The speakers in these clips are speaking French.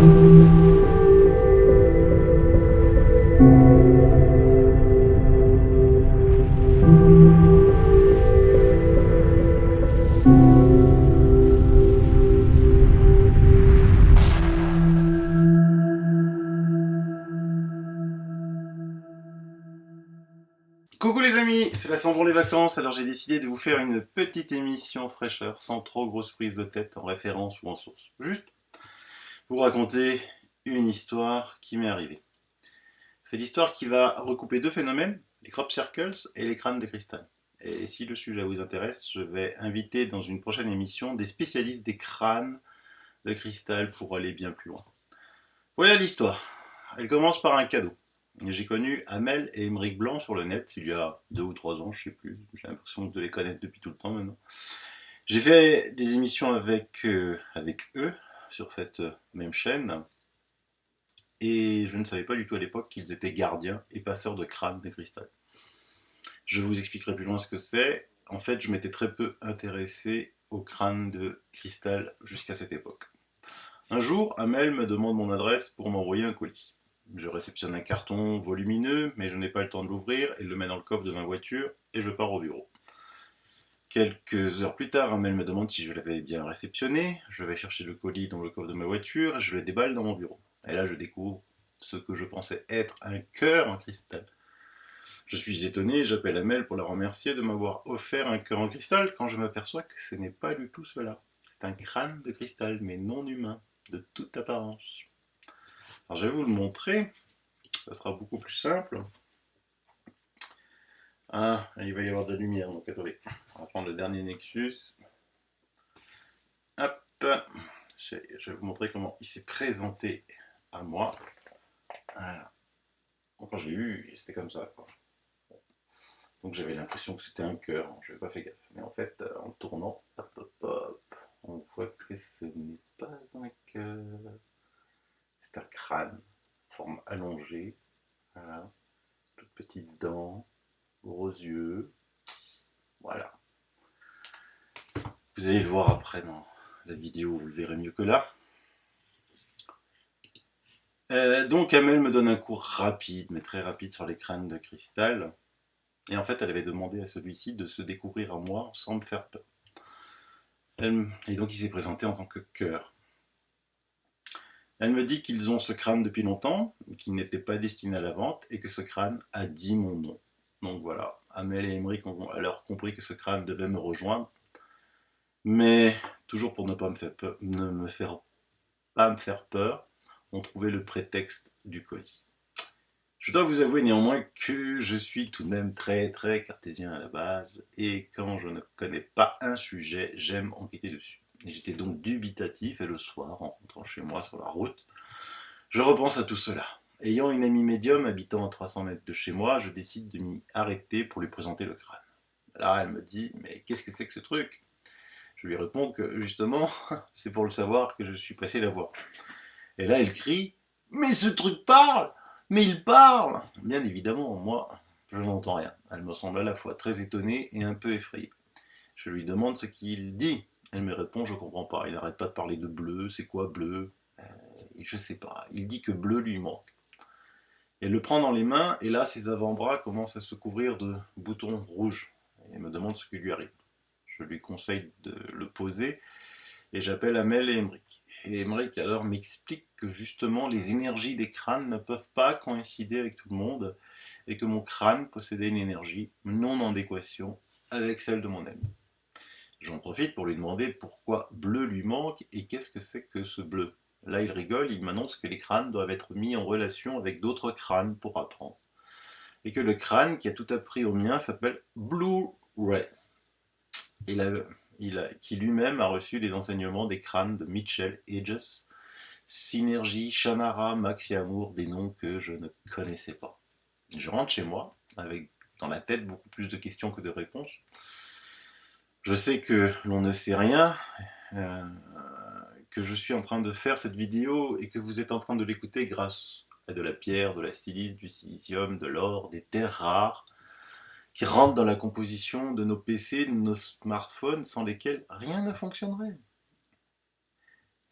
Coucou les amis, c'est la Sandron les vacances, alors j'ai décidé de vous faire une petite émission fraîcheur, sans trop grosse prise de tête en référence ou en source. Juste vous raconter une histoire qui m'est arrivée. C'est l'histoire qui va recouper deux phénomènes, les crop circles et les crânes de cristal. Et si le sujet vous intéresse, je vais inviter dans une prochaine émission des spécialistes des crânes de cristal pour aller bien plus loin. Voilà l'histoire. Elle commence par un cadeau. J'ai connu Amel et Émeric Blanc sur le net il y a 2 ou 3 ans, je sais plus. J'ai l'impression de les connaître depuis tout le temps maintenant. J'ai fait des émissions avec eux sur cette même chaîne. Et je ne savais pas du tout à l'époque qu'ils étaient gardiens et passeurs de crânes de cristal. Je vous expliquerai plus loin ce que c'est. En fait, je m'étais très peu intéressé aux crânes de cristal jusqu'à cette époque. Un jour, Amel me demande mon adresse pour m'envoyer un colis. Je réceptionne un carton volumineux, mais je n'ai pas le temps de l'ouvrir et le mets dans le coffre de ma voiture et je pars au bureau. Quelques heures plus tard, Amel me demande si je l'avais bien réceptionné. Je vais chercher le colis dans le coffre de ma voiture et je le déballe dans mon bureau. Et là, je découvre ce que je pensais être un cœur en cristal. Je suis étonné et j'appelle Amel pour la remercier de m'avoir offert un cœur en cristal quand je m'aperçois que ce n'est pas du tout cela. C'est un crâne de cristal, mais non humain, de toute apparence. Alors je vais vous le montrer, ça sera beaucoup plus simple. Ah, il va y avoir de la lumière, donc attendez. On va prendre le dernier Nexus. Hop, je vais vous montrer comment il s'est présenté à moi. Voilà. Donc, quand je l'ai eu, c'était comme ça, quoi. Donc j'avais l'impression que c'était un cœur, je n'avais pas fait gaffe. Mais en fait, en tournant, hop, hop, hop, on voit que ce n'est pas un cœur. C'est un crâne, forme allongée. Voilà. Toutes petites dents, gros yeux. Voilà. Vous allez le voir après dans la vidéo, vous le verrez mieux que là. Donc Amel me donne un cours rapide, mais très rapide sur les crânes de cristal. Et en fait, elle avait demandé à celui-ci de se découvrir à moi sans me faire peur. Et donc il s'est présenté en tant que cœur. Elle me dit qu'ils ont ce crâne depuis longtemps, qu'il n'était pas destiné à la vente, et que ce crâne a dit mon nom. Donc voilà, Amel et Émeric ont alors compris que ce crâne devait me rejoindre. Mais toujours pour ne pas me faire peur, on trouvait le prétexte du colis. Je dois vous avouer néanmoins que je suis tout de même très cartésien à la base, et quand je ne connais pas un sujet, j'aime enquêter dessus. Et j'étais donc dubitatif, et le soir, en rentrant chez moi sur la route, je repense à tout cela. Ayant une amie médium habitant à 300 mètres de chez moi, je décide de m'y arrêter pour lui présenter le crâne. Là, elle me dit, mais qu'est-ce que c'est que ce truc ? Je lui réponds que justement, c'est pour le savoir que je suis pressé la voir. Et là, elle crie, mais ce truc parle ! Mais il parle ! Bien évidemment, moi, je n'entends rien. Elle me semble à la fois très étonnée et un peu effrayée. Je lui demande ce qu'il dit. Elle me répond, je comprends pas. Il n'arrête pas de parler de bleu. C'est quoi bleu ? Je sais pas. Il dit que bleu lui manque. Elle le prend dans les mains et là, ses avant-bras commencent à se couvrir de boutons rouges. Elle me demande ce qui lui arrive. Je lui conseille de le poser et j'appelle Amel et Émeric. Et Émeric alors m'explique que justement les énergies des crânes ne peuvent pas coïncider avec tout le monde et que mon crâne possédait une énergie non en adéquation avec celle de mon ami. J'en profite pour lui demander pourquoi bleu lui manque et qu'est-ce que c'est que ce bleu. Là il rigole, il m'annonce que les crânes doivent être mis en relation avec d'autres crânes pour apprendre. Et que le crâne qui a tout appris au mien s'appelle Blue Ray. Qui lui-même a reçu les enseignements des crânes de Mitchell Hedges, Synergie, Shannara, Max et Amour, des noms que je ne connaissais pas. Je rentre chez moi, avec dans la tête beaucoup plus de questions que de réponses. Je sais que l'on ne sait rien, que je suis en train de faire cette vidéo et que vous êtes en train de l'écouter grâce à de la pierre, de la silice, du silicium, de l'or, des terres rares, qui rentrent dans la composition de nos PC, de nos smartphones, sans lesquels rien ne fonctionnerait.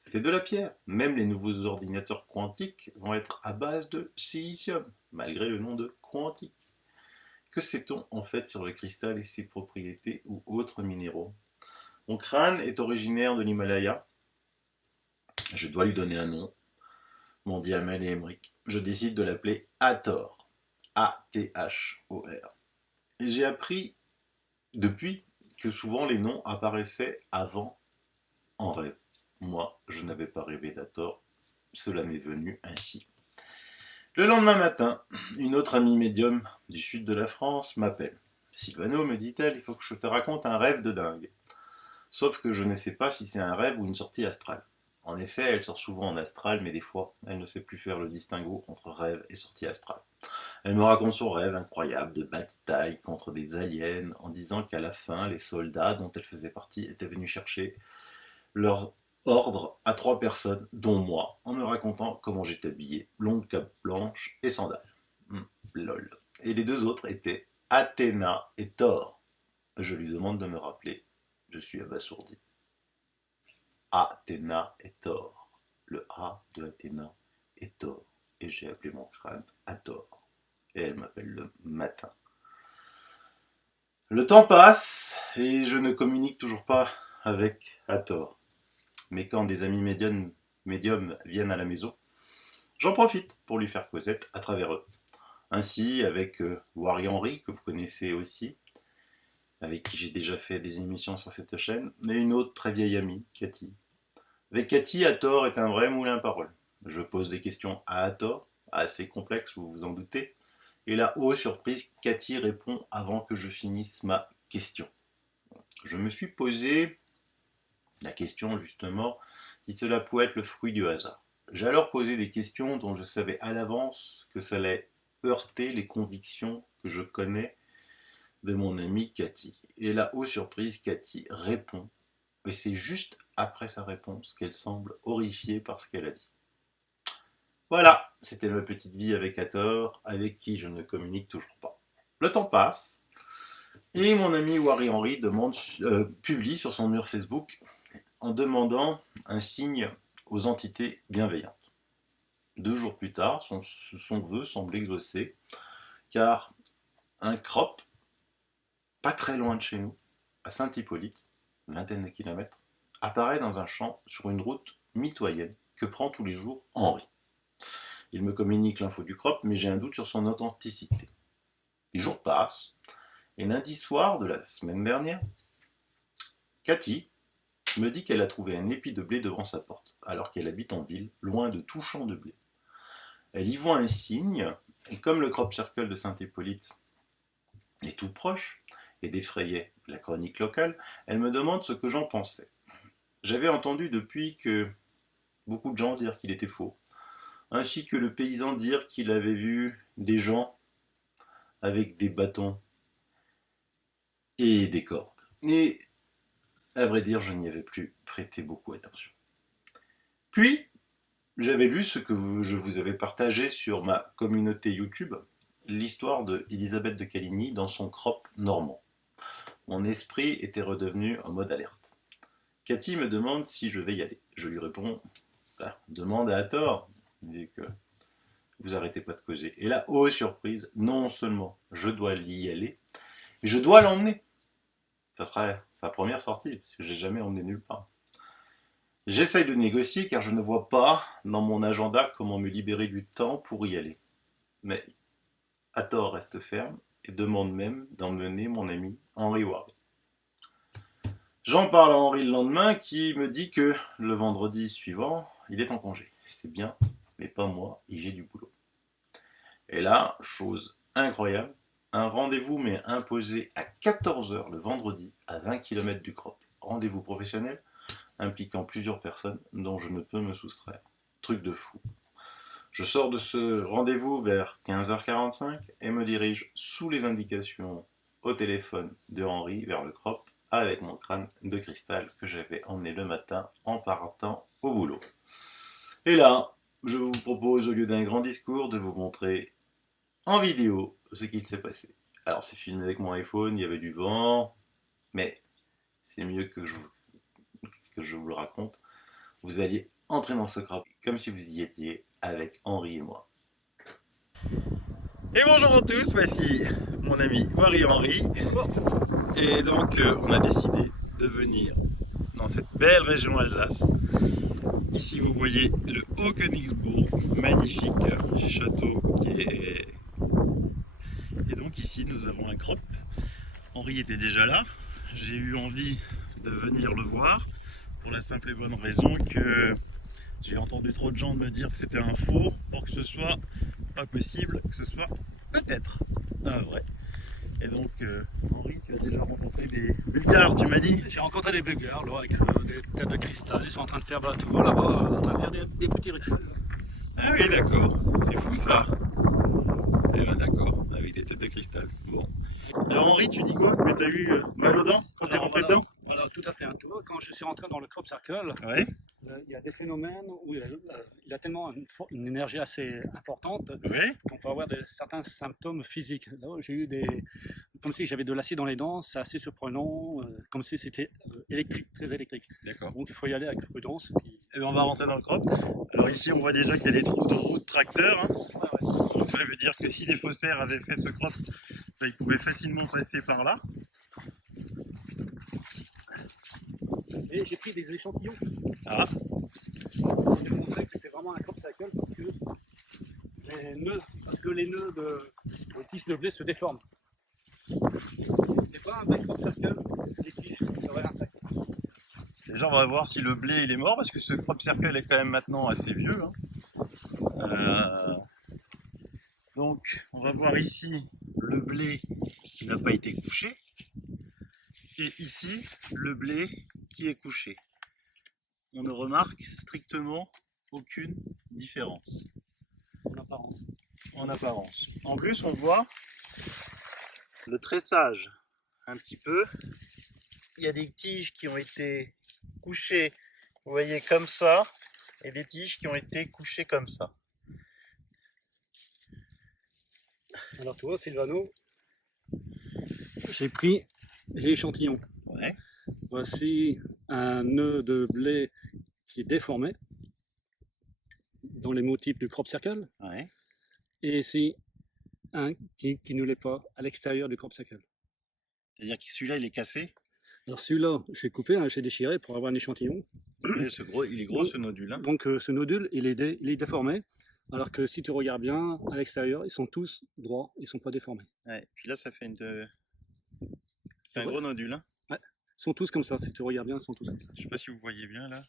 c'est de la pierre. Même les nouveaux ordinateurs quantiques vont être à base de silicium, malgré le nom de quantique. Que sait-on en fait sur le cristal et ses propriétés ou autres minéraux? Mon crâne est originaire de l'Himalaya. Je dois lui donner un nom, m'ont dit Amel et Emmerich. Je décide de l'appeler Hathor. A-T-H-O-R. Et j'ai appris depuis que souvent les noms apparaissaient avant en rêve. Moi, je n'avais pas rêvé d'Hathor. Cela m'est venu ainsi. Le lendemain matin, une autre amie médium du sud de la France m'appelle. Sylvano, me dit-elle, il faut que je te raconte un rêve de dingue. Sauf que je ne sais pas si c'est un rêve ou une sortie astrale. En effet, elle sort souvent en astral, mais des fois, elle ne sait plus faire le distinguo entre rêve et sortie astrale. Elle me raconte son rêve incroyable de bataille contre des aliens, en disant qu'à la fin, les soldats dont elle faisait partie étaient venus chercher leur ordre à 3 personnes, dont moi, en me racontant comment j'étais habillé, longue cape blanche et sandales. Lol. Et les 2 autres étaient Athéna et Thor. Je lui demande de me rappeler. Je suis abasourdi. Athéna et Thor. Le A de Athéna et Thor. Et j'ai appelé mon crâne Hathor. Et elle m'appelle le matin. Le temps passe et je ne communique toujours pas avec Hathor. Mais quand des amis médiums viennent à la maison, j'en profite pour lui faire causette à travers eux. Ainsi, avec Wari Henry, que vous connaissez aussi, avec qui j'ai déjà fait des émissions sur cette chaîne, et une autre très vieille amie, Cathy. Avec Cathy, Hathor est un vrai moulin à paroles. Je pose des questions à Hathor, assez complexes, vous vous en doutez, et là, oh surprise, Cathy répond avant que je finisse ma question. Je me suis posé la question, justement, si cela pouvait être le fruit du hasard. J'ai alors posé des questions dont je savais à l'avance que ça allait heurter les convictions que je connais de mon amie Cathy. Et là, aux surprises, Cathy répond. Et c'est juste après sa réponse qu'elle semble horrifiée par ce qu'elle a dit. Voilà, c'était ma petite vie avec Hathor, avec qui je ne communique toujours pas. Le temps passe, et mon ami Wari Henry publie sur son mur Facebook en demandant un signe aux entités bienveillantes. 2 jours plus tard, son vœu semble exaucé, car un crop, pas très loin de chez nous, à Saint-Hippolyte, vingtaine de kilomètres, apparaît dans un champ sur une route mitoyenne que prend tous les jours Henri. Il me communique l'info du crop, mais j'ai un doute sur son authenticité. Les jours passent, et lundi soir de la semaine dernière, Cathy me dit qu'elle a trouvé un épi de blé devant sa porte, alors qu'elle habite en ville, loin de tout champ de blé. Elle y voit un signe, et comme le crop circle de Saint-Hippolyte est tout proche, et défrayait la chronique locale, elle me demande ce que j'en pensais. J'avais entendu depuis que beaucoup de gens dire qu'il était faux, ainsi que le paysan dire qu'il avait vu des gens avec des bâtons et des cordes. Et à vrai dire, je n'y avais plus prêté beaucoup attention. Puis, j'avais lu ce que je vous avais partagé sur ma communauté YouTube, l'histoire de Elisabeth de Caligny dans son crop normand. Mon esprit était redevenu en mode alerte. Cathy me demande si je vais y aller. Je lui réponds, demande à Hathor, vu que vous arrêtez pas de causer. Et là, oh surprise, non seulement je dois y aller, mais je dois l'emmener. Ça sera sa première sortie, parce que j'ai jamais emmené nulle part. J'essaye de négocier car je ne vois pas dans mon agenda comment me libérer du temps pour y aller. Mais Hathor reste ferme et demande même d'emmener mon ami Henry Ward. J'en parle à Henry le lendemain qui me dit que le vendredi suivant, il est en congé. C'est bien, mais pas moi, et j'ai du boulot. Et là, chose incroyable, un rendez-vous m'est imposé à 14h le vendredi à 20 km du crop. Rendez-vous professionnel impliquant plusieurs personnes dont je ne peux me soustraire. Truc de fou. Je sors de ce rendez-vous vers 15h45 et me dirige sous les indications au téléphone de Henry vers le crop avec mon crâne de cristal que j'avais emmené le matin en partant au boulot. Et là, je vous propose au lieu d'un grand discours de vous montrer en vidéo ce qu'il s'est passé. Alors c'est filmé avec mon iPhone, il y avait du vent, mais c'est mieux que je vous le raconte. Vous alliez entrez dans ce crop comme si vous y étiez avec Henri et moi. Et bonjour à tous, voici mon ami Marie-Henri. Et donc on a décidé de venir dans cette belle région Alsace. Ici vous voyez le Haut-Königsbourg, magnifique château qui est... Et donc ici nous avons un crop. Henri était déjà là, j'ai eu envie de venir le voir pour la simple et bonne raison que j'ai entendu trop de gens me dire que c'était un faux pour que ce soit pas possible, que ce soit peut-être un vrai. Et donc Henri, tu as déjà rencontré des Bulgares, tu m'as dit? J'ai rencontré des Bulgares là, avec des têtes de cristal, ils sont en train de faire tout là-bas, en train de faire des petits rituels. Ah oui, d'accord, c'est fou ça. Eh ben d'accord, avec des têtes de cristal. Bon. Alors Henri, tu dis quoi? Que t'as eu mal aux dents quand t'es rentré dedans? Voilà, tout à fait un tour. Quand je suis rentré dans le crop circle, Ouais. il y a des phénomènes où il a tellement une énergie assez importante Oui. qu'on peut avoir certains symptômes physiques. Là, j'ai eu comme si j'avais de l'acier dans les dents, c'est assez surprenant, comme si c'était électrique, très électrique. D'accord. Donc il faut y aller avec prudence. Et ben on va rentrer dans le crop. Alors ici on voit déjà qu'il y a des trous de roue de tracteur. Hein. Donc ça veut dire que si des faussaires avaient fait ce crop, ben, ils pouvaient facilement passer par là. Et j'ai pris des échantillons. Ah. Je vais vous montrer que c'est vraiment un crop circle parce que les nœuds de tiges de blé se déforment. Si c'était pas un vrai crop circle, les tiges seraient intactes. Déjà on va voir si le blé il est mort parce que ce crop circle est quand même maintenant assez vieux. Hein. Donc on va voir ici le blé qui n'a pas été couché. Et ici, le blé qui est couché. On ne remarque strictement aucune différence. En apparence. En apparence. En plus, on voit le tressage un petit peu. Il y a des tiges qui ont été couchées, vous voyez, comme ça, et des tiges qui ont été couchées comme ça. Alors toi, Sylvano, j'ai pris l'échantillon. Ouais. Voici un nœud de blé qui est déformé dans les motifs du crop circle. Ouais. Et ici un qui ne l'est pas à l'extérieur du crop circle. C'est-à-dire que celui-là, il est cassé. Alors celui-là, j'ai coupé, hein, j'ai déchiré pour avoir un échantillon. Il est gros ce nodule. Hein. Donc ce nodule, il est déformé. Alors que si tu regardes bien, à l'extérieur, ils sont tous droits, ils ne sont pas déformés. Ouais. Puis là, ça fait un gros nodule. Hein. Ouais. Ils sont tous comme ça, si tu regardes bien, ils sont tous comme ça. Je ne sais pas si vous voyez bien là.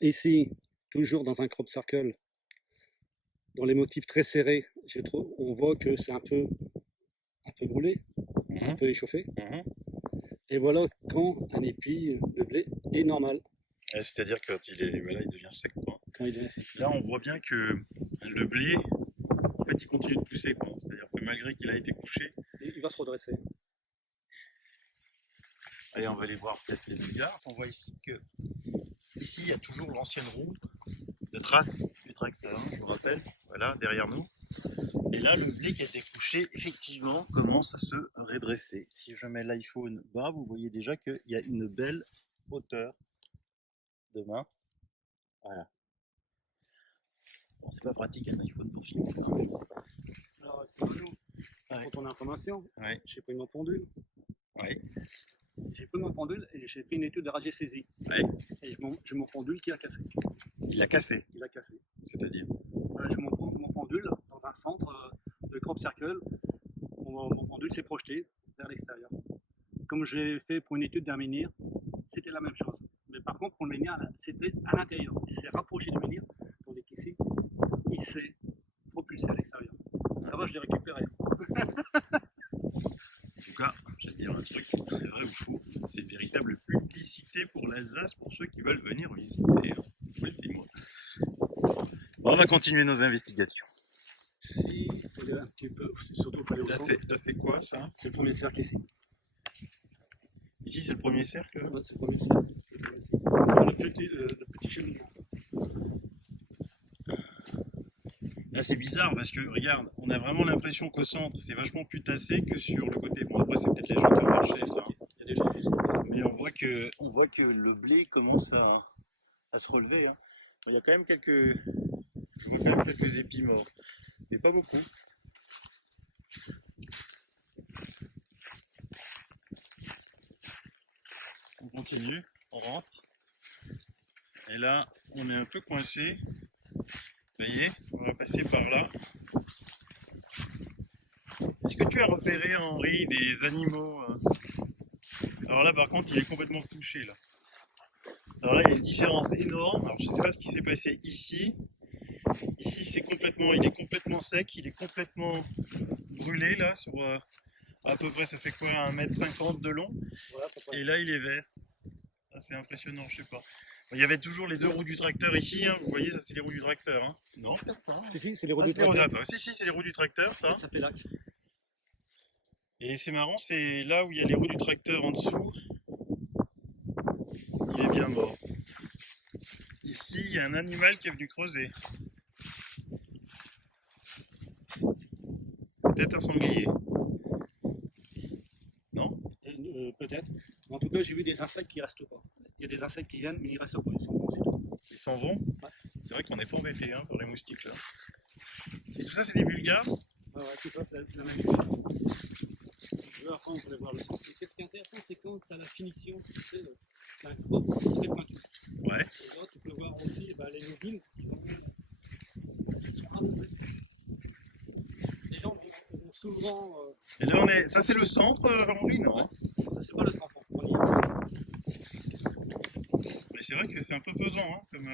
Ici, toujours dans un crop circle, dans les motifs très serrés, on voit que c'est un peu brûlé, un peu échauffé. Et voilà quand un épi de blé est normal. C'est-à-dire que quand il devient sec. Quoi. Quand il est sec. Là, on voit bien que le blé, en fait, il continue de pousser. C'est-à-dire que malgré qu'il a été couché, il va se redresser. Allez, on va aller voir peut-être les Bulgares. On voit ici que ici, il y a toujours l'ancienne roue de trace du tracteur. Je vous rappelle, voilà, derrière nous. Et là, le blé qui a été couché, effectivement, commence à se redresser. Si je mets l'iPhone bas, vous voyez déjà qu'il y a une belle hauteur de main. Voilà. Bon, c'est pas pratique un iPhone pour filmer. Alors, c'est nous, pour ton information, j'ai pris mon pendule. Ouais. J'ai pris mon pendule et j'ai fait une étude de radiesthésie. Ouais. Et j'ai mon pendule qui a cassé. Il a cassé. Il a cassé. C'est-à-dire j'ai mon pendule dans un centre de crop circle. Mon pendule s'est projeté vers l'extérieur. Comme j'ai fait pour une étude d'un menhir, c'était la même chose. Mais par contre, pour le menhir, c'était à l'intérieur. Il s'est rapproché du menhir, tandis qu'ici, il s'est propulsé à l'extérieur. Ça va, je l'ai récupéré. En tout cas, je vais te dire un truc, c'est vrai ou faux, c'est une véritable publicité pour l'Alsace pour ceux qui veulent venir visiter. Moi. Bon, on va continuer nos investigations. Si, il faut aller un petit peu, surtout il faut aller au centre. Là, c'est quoi ça? C'est le premier cercle ici. Ici, c'est le premier cercle? Ouais, c'est le premier cercle. Le petit cheminement. Là, c'est bizarre parce que, regarde, on a vraiment l'impression qu'au centre, c'est vachement plus tassé que sur le côté. Bon, après, c'est peut-être les gens qui ont marché, ça. Il y a des gens qui sont. Mais on voit que le blé commence à se relever, hein. Il y a quand même je vois quand même quelques épis morts, mais pas beaucoup. On continue, on rentre. Et là, on est un peu coincé. Vous voyez, on va passer par là. Est-ce que tu as repéré, Henri, des animaux Alors là, par contre, il est complètement touché, là. Alors là, il y a une différence énorme. Alors, je ne sais pas ce qui s'est passé ici. Ici, il est complètement sec, il est complètement brûlé, là, sur à peu près, ça fait quoi, 1,50 m de long. Voilà, Et là, il est vert. Ah, c'est impressionnant, je sais pas. Il y avait toujours les deux roues du tracteur ici, hein. Vous voyez, ça c'est les roues du tracteur, hein. Non, peut-être pas. Si, c'est les roues Ah, du c'est les roues du tracteur. tracteur. Si, c'est les roues du tracteur, ça. Ça fait l'axe. Et c'est marrant, c'est là où il y a les roues du tracteur en dessous. Il est bien mort. Ici, il y a un animal qui est venu creuser. Peut-être un sanglier. Non? Peut-être. En tout cas, j'ai vu des insectes qui restent pas. Il y a des insectes qui viennent, mais ils restent pas. Ils sont bons, c'est tout. Ils s'en vont? Ouais. C'est vrai qu'on n'est pas embêté hein, par les moustiques là. Et tout ça, c'est des bulgares? Ouais, tout ça, c'est la même chose. Après, on pourrait voir le sens. Ce qui est intéressant, c'est quand tu as la finition, tu sais, c'est un crop très pointu. Ouais. Et là, tu peux voir aussi les mobiles qui sont arrosés. Les gens vont souvent. Et là, ça c'est le centre, Henri, non? Ouais. C'est pas le centre. Mais c'est vrai que c'est un peu pesant, hein, comme.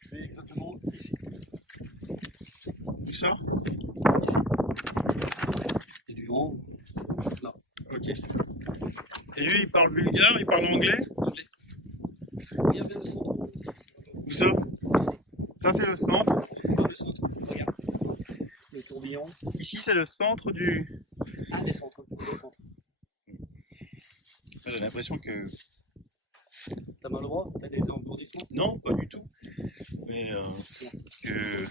Je vais exactement ici. Où ça? Ici. Et du vent, là. Ok. Et eux, ils parlent bulgare, ils parlent anglais? Anglais. Il y avait le centre. Où ça? Ça c'est le centre. Le centre. Regarde. Le tourbillon. Ici c'est le centre du. Un des centres. Le centre. J'ai l'impression que. T'as mal au bras? T'as des engourdissements? Non, pas du tout. Mais que.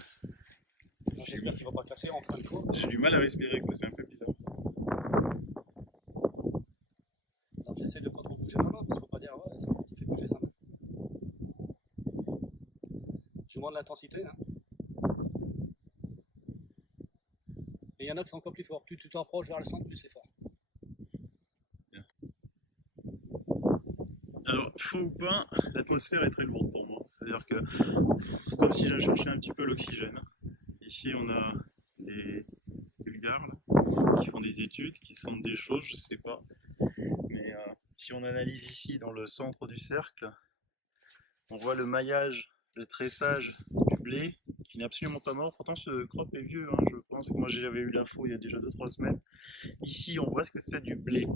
J'espère qu'il ne va pas casser en fin de fois. J'ai du mal à respirer, quoi, c'est un peu bizarre. Alors j'essaie de ne pas trop bouger ma main parce qu'on ne peut pas dire ouais, c'est moi qui fait bouger sa main. Je vois de l'intensité. Hein. Et il y en a qui sont encore plus forts. Plus tu t'approches vers le centre, plus c'est fort. Bien. Alors, faux ou pas, l'atmosphère est très lourde pour moi. C'est-à-dire que, comme si je cherchais un petit peu l'oxygène. Ici, on a des bulgares là, qui font des études, qui sentent des choses, je sais pas. Mais si on analyse ici dans le centre du cercle, on voit le maillage, le tressage du blé qui n'est absolument pas mort. Pourtant, ce crop est vieux, hein, je pense que moi j'avais eu l'info il y a déjà 2-3 semaines. Ici, on voit ce que c'est du blé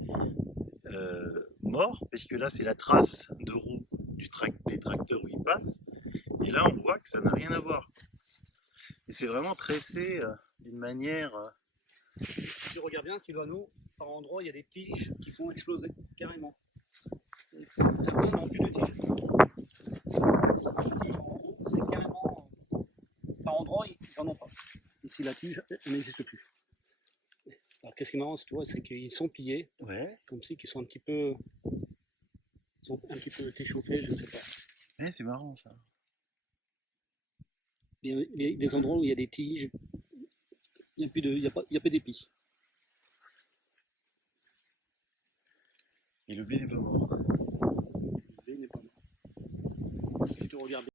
mort, puisque là, c'est la trace de roue des tracteurs où ils passent. Et là, on voit que ça n'a rien à voir. Et c'est vraiment tressé d'une manière. Si tu regardes bien, Sylvano, par endroits, il y a des tiges qui sont explosées, carrément. Certains n'ont plus de tiges. Les tiges en haut, c'est carrément. Par endroits, ils n'en ont pas. Ici, la tige, elle n'existe plus. Alors, qu'est-ce qui est marrant, c'est qu'ils sont pliés, Ouais. comme si qu'ils sont un petit peu. Ils sont un petit peu échauffés, je ne sais pas. Ouais, c'est marrant ça. Il y a des endroits où il y a des tiges, il n'y a pas d'épis. Et le blé n'est pas mort. Le blé n'est pas mort. Si tu regardes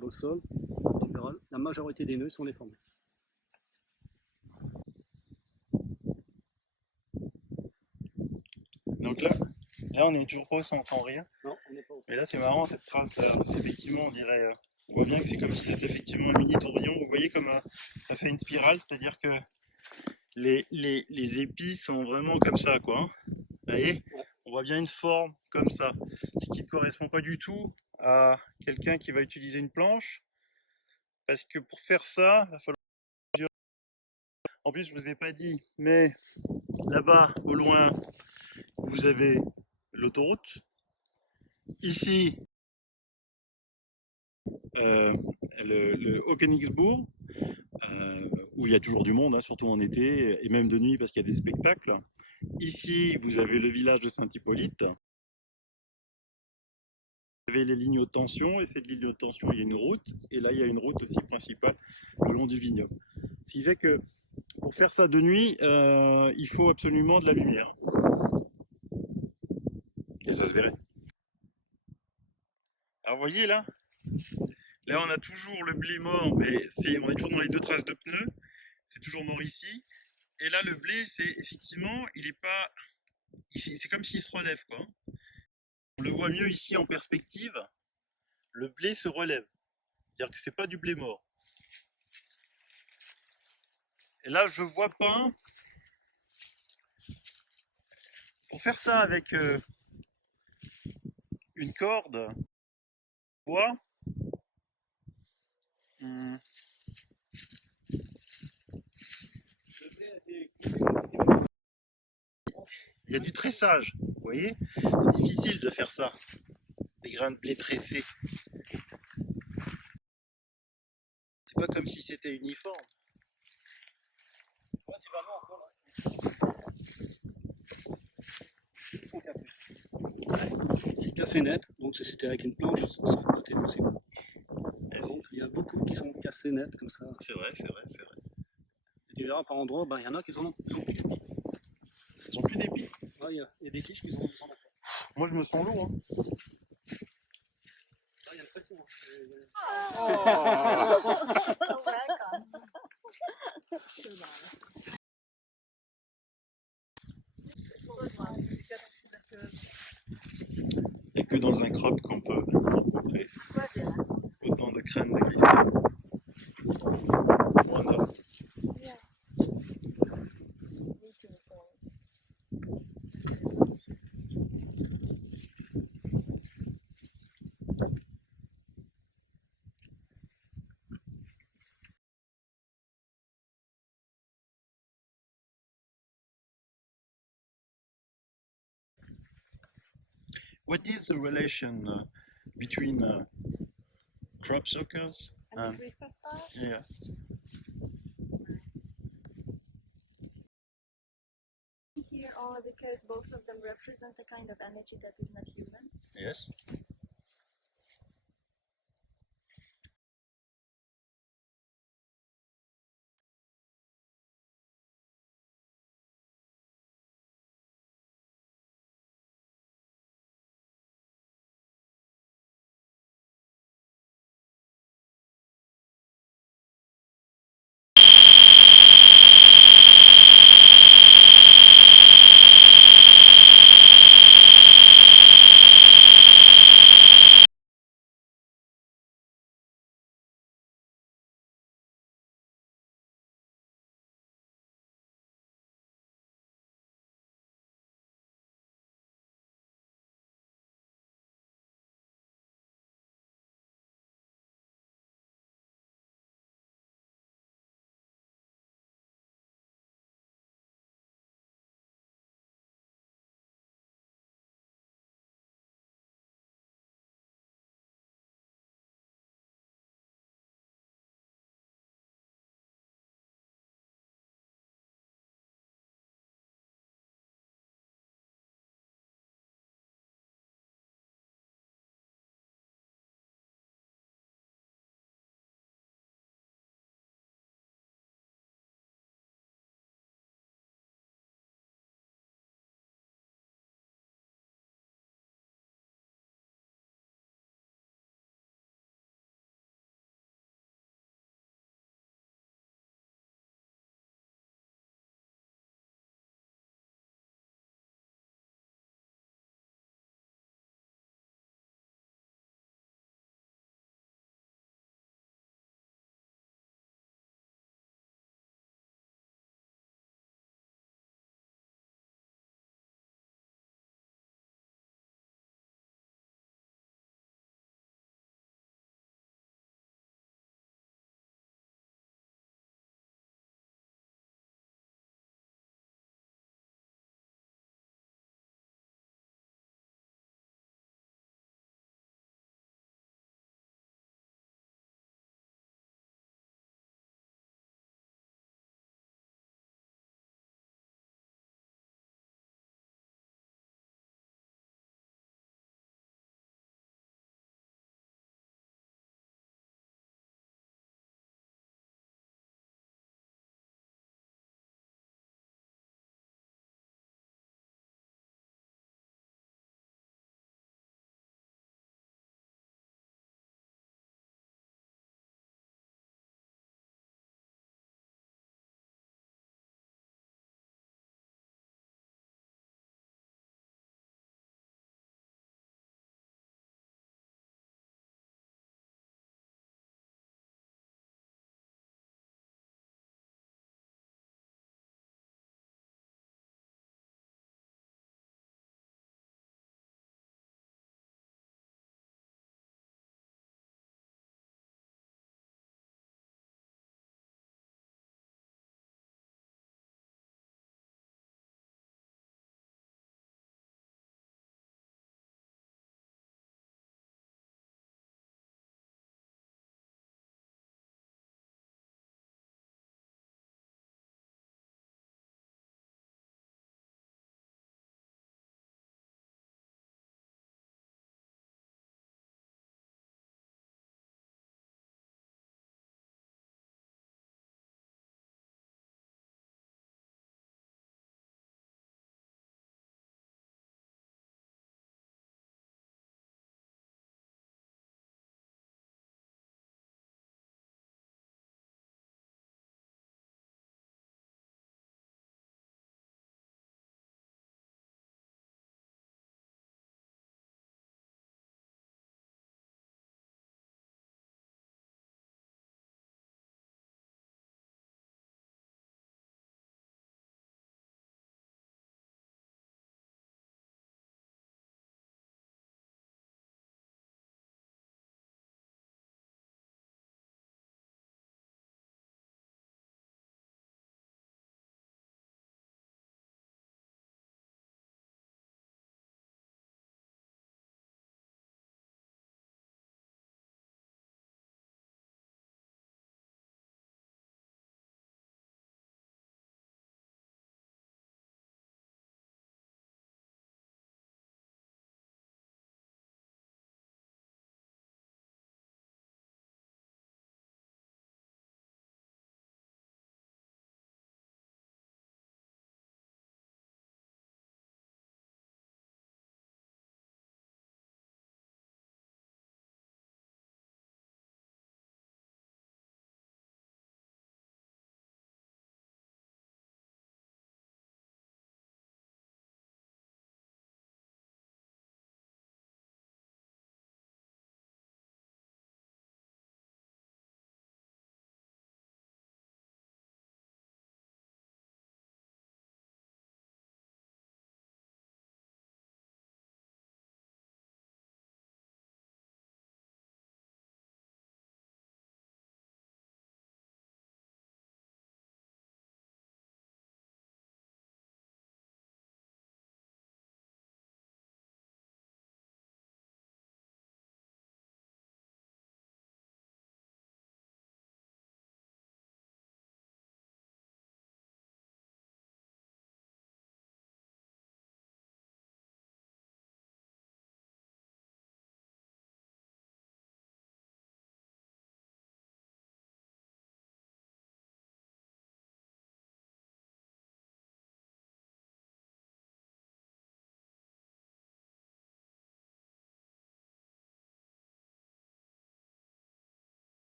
au sol, tu verras, la majorité des nœuds sont déformés. Donc là, on est toujours pas au centre en rien. Non, on n'est pas au sol. Et là, c'est marrant cette trace. C'est effectivement, on dirait. On voit bien que c'est comme si c'était effectivement un mini tourbillon. Vous voyez comme ça fait une spirale, c'est-à-dire que les épis sont vraiment comme ça, quoi. Hein. Vous voyez? On voit bien une forme comme ça, ce qui ne correspond pas du tout à quelqu'un qui va utiliser une planche. Parce que pour faire ça, il va falloir. En plus, je ne vous ai pas dit, mais là-bas, au loin, vous avez l'autoroute. Ici, euh, le Haukenigsbourg, où il y a toujours du monde, hein, surtout en été, et même de nuit parce qu'il y a des spectacles. Ici, vous avez le village de Saint-Hippolyte. Vous avez les lignes haute tension, et cette ligne haute tension, il y a une route, et là, il y a une route aussi principale le long du vignoble. Ce qui fait que pour faire ça de nuit, il faut absolument de la lumière. Et ça se verrait. Alors, vous voyez là, là, on a toujours le blé mort, mais on est toujours dans les 2 traces de pneus. C'est toujours mort ici. Et là, le blé, c'est effectivement, il est pas, c'est comme s'il se relève, quoi. On le voit mieux ici en perspective. Le blé se relève. C'est-à-dire que c'est pas du blé mort. Et là, je vois pas. Pour faire ça avec une corde, bois, il y a du tressage. Vous voyez, c'est difficile de faire ça. Des grains de blé tressés. C'est pas comme si c'était uniforme. Ouais, c'est vraiment encore là. Ils sont cassés. C'est cassé net, donc si c'était avec une planche, ça serait pas été possible. Donc il y a beaucoup qui sont cassés net comme ça. C'est vrai, c'est vrai, c'est vrai. Et tu verras par endroits, ben, il y en a qui ont plus d'épis. Ils ont plus d'épis. Ouais, il y a des tiges qui ont besoin d'affaires. Moi, je me sens lourd. Hein. Là, il y a une pression. Hein. Il n'y a que dans un crop qu'on peut rencontrer autant de crânes de cristal. Voilà. What is the relation between crop circles and Christmas cards? yes? Here only because both of them represent a kind of energy that is not human. Yes.